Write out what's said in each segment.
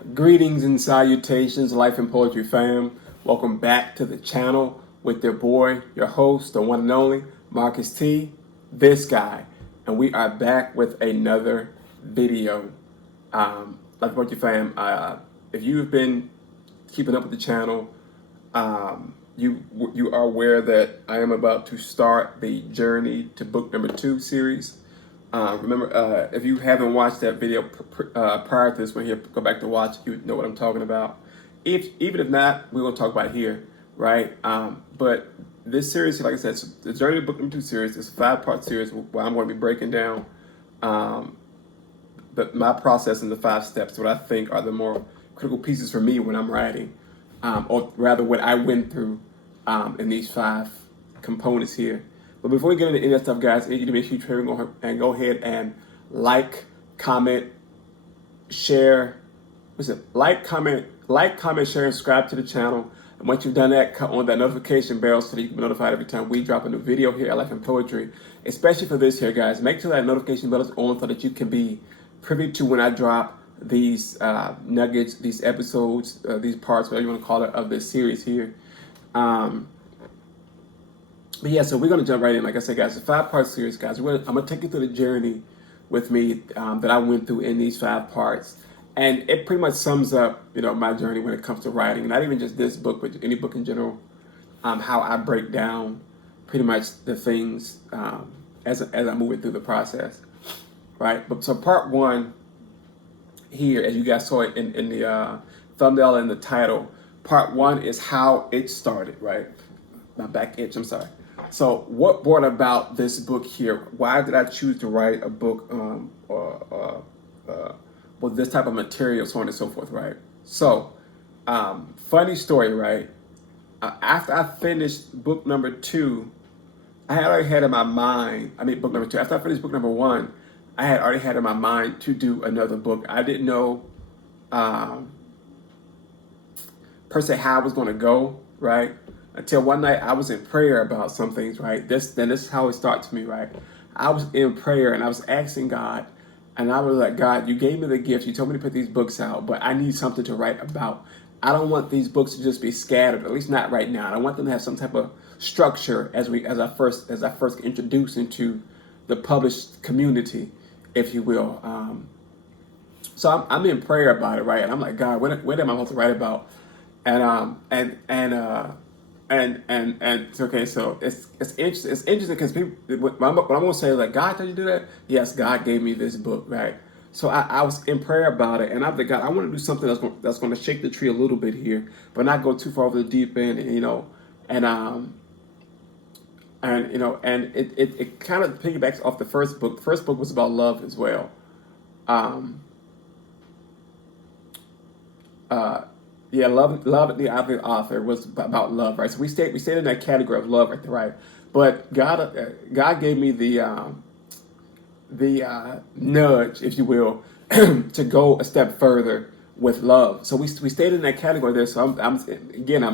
Greetings and salutations, Life and Poetry fam. Welcome back to the channel with your boy, your host, the one and only MarcusT, this guy. And we are back with another video. Life and Poetry fam, if you've been keeping up with the channel, you are aware that I am about to start the Journey to Book Number 2 series. Remember, if you haven't watched that video prior to this one here, go back to watch. You know what I'm talking about. Even if not, we're gonna talk about it here, right? But this series, like I said, the Journey to Book Number 2 series is a 5-part series where I'm going to be breaking down my process in the 5 steps, what I think are the more critical pieces for me when I'm writing, or rather what I went through in these 5 components here. But before we get into any of that stuff, guys, I need you to make sure you go ahead and like, comment, share. Like, comment, share, and subscribe to the channel. And once you've done that, cut on that notification bell so that you can be notified every time we drop a new video here at Life and Poetry. Especially for this here, guys. Make sure that notification bell is on so that you can be privy to when I drop these nuggets, these episodes, these parts, whatever you want to call it, of this series here. But yeah, so we're going to jump right in. Like I said, guys, it's a 5-part series, guys. I'm going to take you through the journey with me that I went through in these 5 parts. And it pretty much sums up, my journey when it comes to writing. Not even just this book, but any book in general. How I break down pretty much the things as I move it through the process. Right? But so part 1 here, as you guys saw it in the thumbnail and the title, part 1 is how it started, right? My back itch, I'm sorry. So what brought about this book here? Why did I choose to write a book with this type of material, so on and so forth, right? So, funny story, right? After I finished book number 2, I had already had in my mind, book number 2, after I finished book number 1, I had already had in my mind to do another book. I didn't know per se how I was going to go, right? Until one night I was in prayer about some things, right? This is how it started to me, right? I was in prayer and I was asking God, and I was like, God, you gave me the gift. You told me to put these books out, but I need something to write about. I don't want these books to just be scattered, at least not right now. I want them to have some type of structure as I first get introduced into the published community, if you will. So I'm in prayer about it, right? And I'm like, God, what am I supposed to write about? Okay, so it's interesting. It's interesting because what I'm gonna say is like, God told you to do that? Yes, God gave me this book, right? So I was in prayer about it, and I'm like, God, I want to do something that's going to shake the tree a little bit here, but not go too far over the deep end, and it kind of piggybacks off the first book. The first book was about love as well. Yeah, love. The author was about love, right? So we stayed in that category of love, right? But God gave me the nudge, if you will, to go a step further with love. So we stayed in that category there. So I'm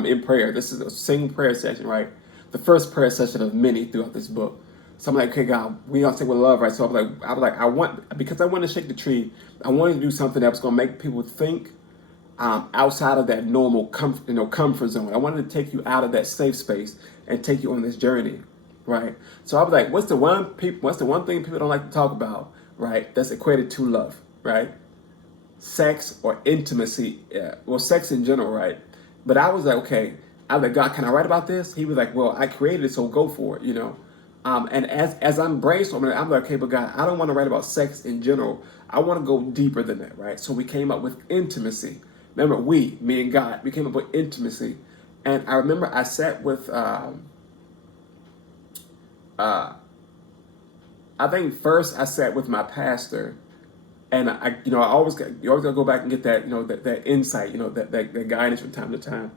in prayer. This is a single prayer session, right? The first prayer session of many throughout this book. So I'm like, okay, God, we gonna stick with love, right? So because I want to shake the tree. I wanted to do something that was gonna make people think. Outside of that normal comfort zone. I wanted to take you out of that safe space and take you on this journey, right? So I was like, what's the one thing people don't like to talk about, right? That's equated to love, right? Sex or intimacy, well, sex in general, right? But I was like, okay, I was like, God, can I write about this? He was like, well, I created it, so go for it, And as I'm brainstorming, I'm like, okay, but God, I don't want to write about sex in general. I want to go deeper than that, right? So we came up with intimacy. Remember, me and God, we came up with intimacy. And I remember I sat with, I think first I sat with my pastor, and I always gotta go back and get that, that insight, that guidance from time to time.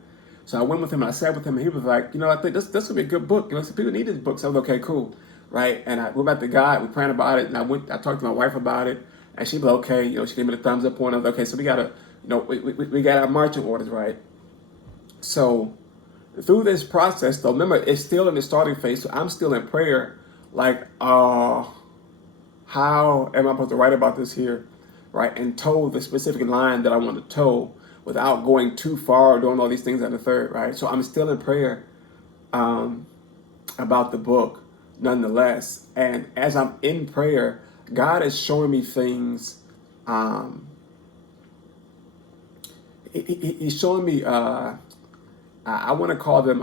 So I went with him and I sat with him, and he was like, I think this would be a good book. Some people need this book. So I was like, okay, cool, right? And I went back to God, we prayed about it, and I talked to my wife about it, and she was like, okay, she gave me the thumbs up on it. I was like, okay, so we gotta. We got our marching orders, right? So through this process, though, remember, it's still in the starting phase, so I'm still in prayer, like, how am I supposed to write about this here? right, and toe the specific line that I want to toe without going too far or doing all these things at the third, right? So I'm still in prayer about the book nonetheless. And as I'm in prayer, God is showing me things. He's showing me, I want to call them,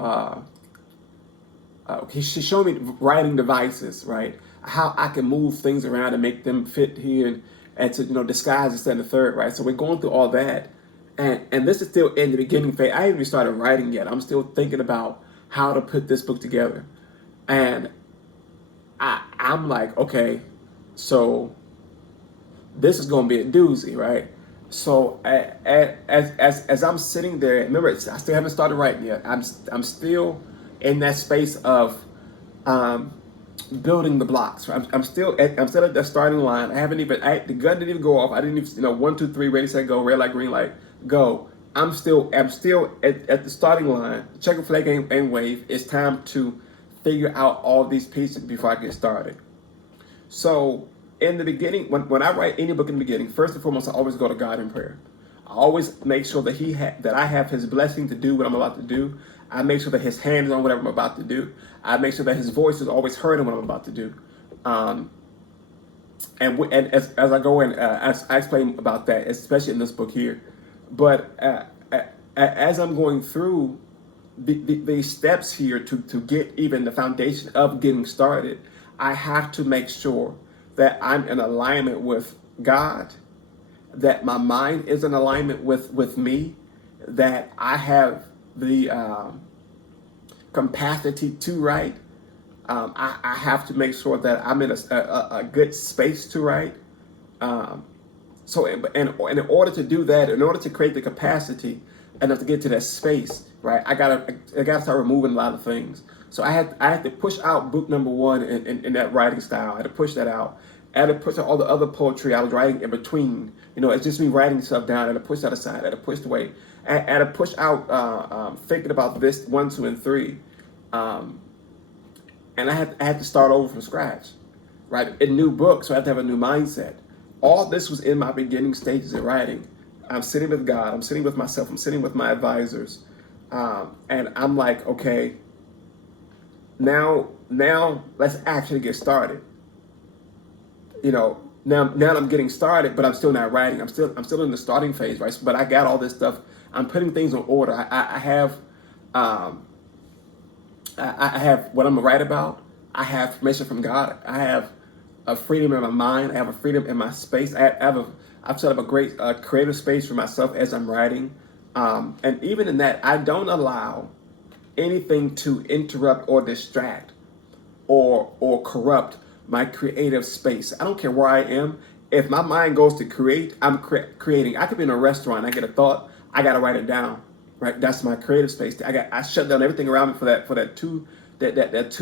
she's showing me writing devices, right? How I can move things around and make them fit here and to, disguise this and the third, right? So we're going through all that. And this is still in the beginning phase. I haven't even started writing yet. I'm still thinking about how to put this book together. And I'm like, okay, so this is going to be a doozy, right? So as I'm sitting there, remember, I still haven't started writing yet. I'm still in that space of building the blocks. Right? I'm still at the starting line. The gun didn't even go off. I didn't even 1, 2, 3, ready, set, go, red light, green light, go. I'm still at the starting line. Checker flag and wave. It's time to figure out all these pieces before I get started. So in the beginning, when I write any book in the beginning, first and foremost, I always go to God in prayer. I always make sure that that I have His blessing to do what I'm about to do. I make sure that His hand is on whatever I'm about to do. I make sure that His voice is always heard in what I'm about to do. And as I go in, I explain about that, especially in this book here. But as I'm going through the steps here to get even the foundation of getting started, I have to make sure that I'm in alignment with God, that my mind is in alignment with me, that I have the capacity to write. I have to make sure that I'm in a good space to write. So in order to do that, in order to create the capacity enough to get to that space, right, I gotta start removing a lot of things. So I had to push out book number 1 in that writing style. I had to push that out. I had to push out all the other poetry I was writing in between. It's just me writing stuff down. I had to push that aside. I had to push away. I had to push out thinking about this 1, 2, and 3. And I had to start over from scratch, right? A new book, so I had to have a new mindset. All this was in my beginning stages of writing. I'm sitting with God. I'm sitting with myself. I'm sitting with my advisors. And I'm like, okay, now let's actually get started. Now I'm getting started, but I'm still not writing. I'm still in the starting phase, right? But I got all this stuff. I'm putting things in order. I have what I'm gonna write about. I have permission from God. I have a freedom in my mind. I have a freedom in my space. I've set up a great creative space for myself as I'm writing. And even in that, I don't allow anything to interrupt or distract or corrupt my creative space. I don't care where I am. If my mind goes to create, I'm creating. I could be in a restaurant. I get a thought. I got to write it down. Right. That's my creative space. I shut down everything around me for that 2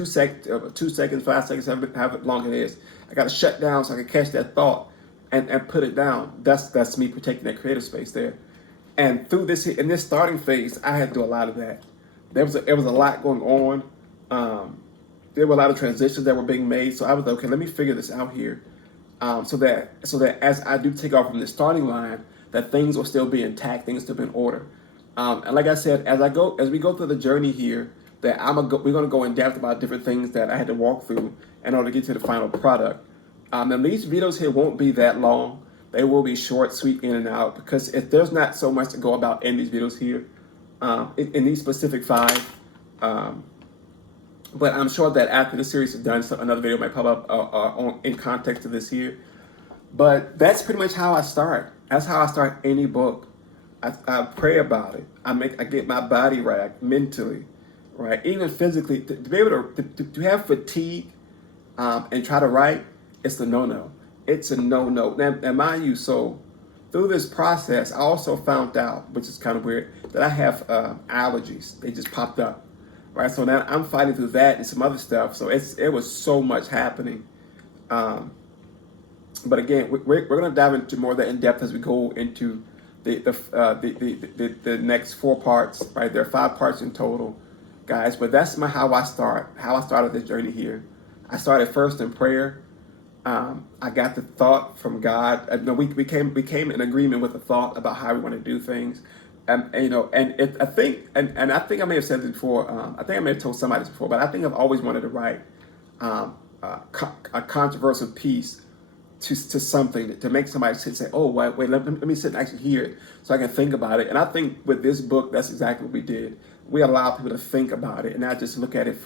seconds, 5 seconds, however long it is. I got to shut down so I can catch that thought and put it down. That's me protecting that creative space there. And through in this starting phase, I had to do a lot of that. There was a lot going on. There were a lot of transitions that were being made. So I was like, okay, let me figure this out here, so that as I do take off from the starting line, that things will still be intact, things still be in order. And like I said, as we go through the journey here, that we're gonna go in depth about different things that I had to walk through in order to get to the final product. And these videos here won't be that long. They will be short, sweet, in and out, because there's not so much to go about in these videos here, in these specific 5. But I'm sure that after the series is done, another video might pop up in context to this here. But that's pretty much how I start. That's how I start any book. I pray about it. I get my body right, mentally, right, even physically. To be able to have fatigue and try to write, it's a no-no. It's a no-no. Now, mind you, so through this process, I also found out, which is kind of weird, that I have allergies. They just popped up, right? So now I'm fighting through that and some other stuff. So it was so much happening. But again, we're going to dive into more of that in depth as we go into the next 4 parts, right? There are 5 parts in total, guys. But that's how I started this journey here. I started first in prayer. I got the thought from God. No, we came in agreement with the thought about how we want to do things. And you know, I think, and I think I may have said this before. I think I may have told somebody this before, but I think I've always wanted to write a controversial piece to something to make somebody sit and say, "Oh, wait, let me sit and actually hear it, so I can think about it." And I think with this book, that's exactly what we did. We allowed people to think about it and not just look at it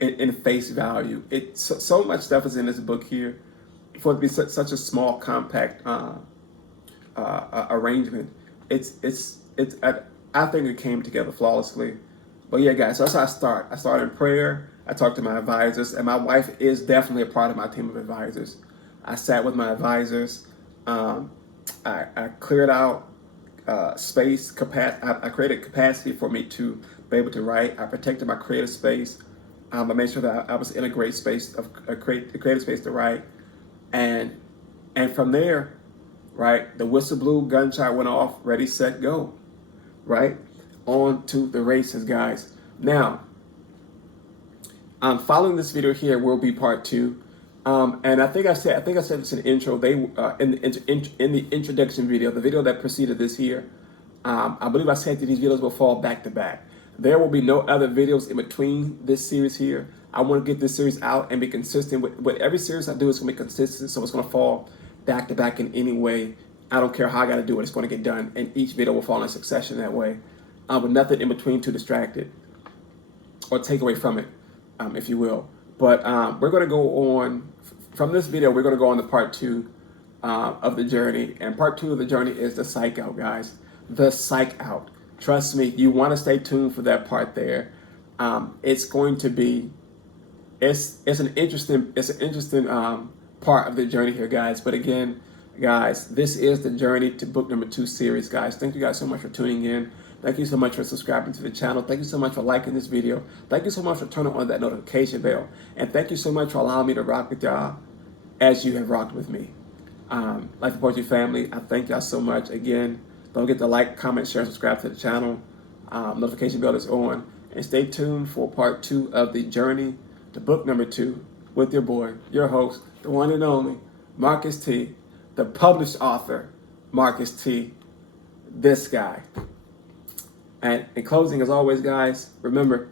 in face value. So much stuff is in this book here for it to be such a small, compact arrangement. I think it came together flawlessly. But yeah, guys, so that's how I start. I start in prayer. I talk to my advisors, and my wife is definitely a part of my team of advisors. I sat with my advisors. I cleared out space, capacity. I created capacity for me to be able to write. I protected my creative space. I made sure that I was in a great space a creative space to write, and from there, right, the whistle blew, gunshot went off, ready, set, go, right, on to the races, guys. Now, following this video here will be part 2. And I think I said this in the intro. They in the introduction video, the video that preceded this here. I believe I said that these videos will fall back to back. There will be no other videos in between this series here. I want to get this series out and be consistent with every series I do. It's going to be consistent, so it's going to fall back to back in any way. I don't care how I got to do it. It's going to get done, and each video will fall in succession that way, with nothing in between to distract it or take away from it, if you will. But we're going to go on from this video. We're going to go on to part 2 of the journey, and part 2 of the journey is the psych out, guys. The psych out. Trust me, you want to stay tuned for that part there. It's going to be, it's an interesting part of the journey here, guys. But again, guys, this is the journey to book number 2 series, guys. Thank you guys so much for tuning in. Thank you so much for subscribing to the channel. Thank you so much for liking this video. Thank you so much for turning on that notification bell. And thank you so much for allowing me to rock with y'all as you have rocked with me. Life and Poetry family, I thank y'all so much. Again, don't forget to like, comment, share, and subscribe to the channel. Notification bell is on. And stay tuned for part 2 of the journey to book number 2 with your boy, your host, the one and only, MarcusT, the published author, MarcusT, this guy. And in closing, as always, guys, remember,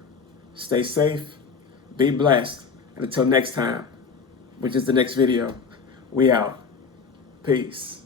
stay safe, be blessed, and until next time, which is the next video, we out. Peace.